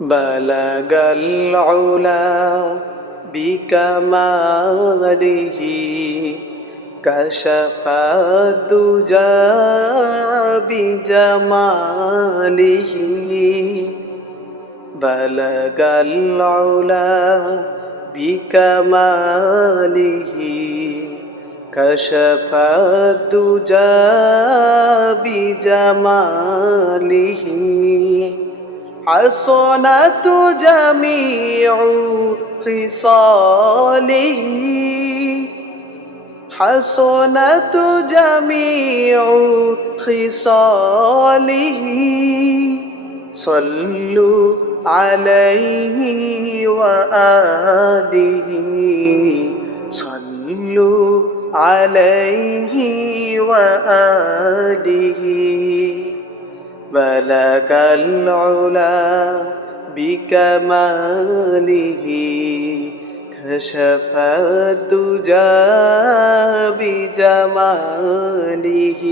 بلغ العلا بكماله كشف الدجى بجماله بلغ العلا بكماله كشف الدجى بجماله حسنت جميع خصاله. حسنت جميع خصاله. صلوا عليه وآله. صلوا عليه وآله. بلغ العلا بكماله كشف الدجى بجماله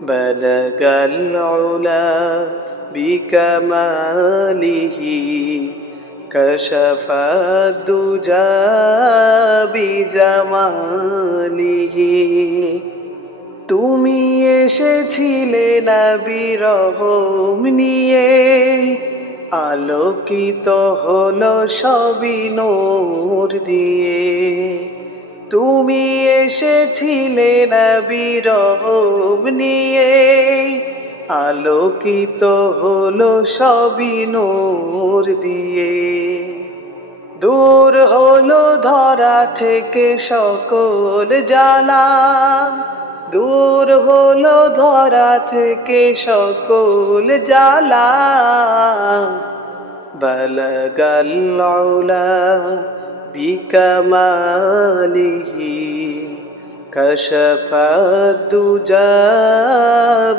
بلغ العلا بكماله كشف الدجى بجماله তুমি এসেছিলে না বিরহম নিয়ে। আলোকিত হলো সবই নূর দিয়ে। তুমি এসেছিলে না বিরহম নিয়ে। আলোকিত হলো সবই নূর দিয়ে। দূর হলো ধরা থেকে সকল জ্বালা। দূর হলো ধরা থেকে সকল জ্বালা। বালগাল্লাউলা বিকমালিহি কশফ দুজা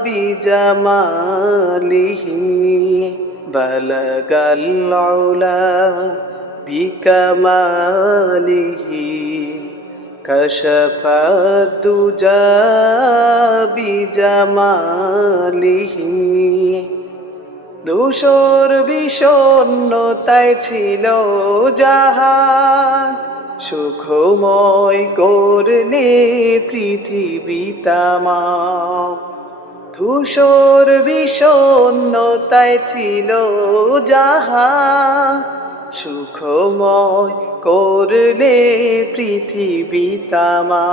বিজামালিহি বালগাল্লাউলা বিকমালিহি كشف الدجى بجماله দূষর বিষণ্নতায় ছিল জাহান সুখময় করলে পৃথিবী তামা ধূসর বিষণ্নতায় ছিল জাহান সুখময় করলে পৃথিবী তামা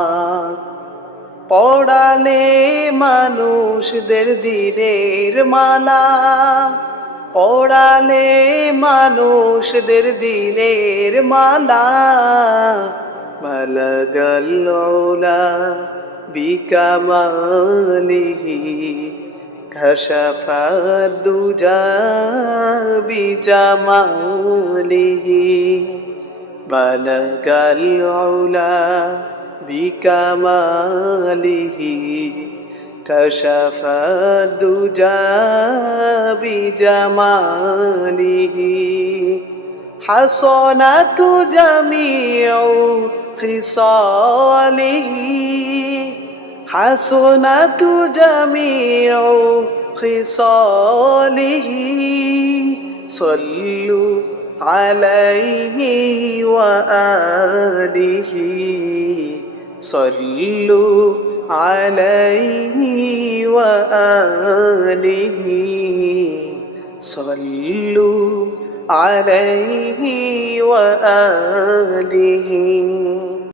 পড়ালে মানুষদের দিনের মালা। পড়ালে মানুষদের দিনের মালা। মালগল্লা বিকামালিহি। كشف الدجى بجماله بلغ العلا بكماله كشف الدجى بجماله حصنت جميع خصاله حسنت جميع خصاله. صلوا عليه وآله. صلوا عليه وآله. صلوا عليه وآله.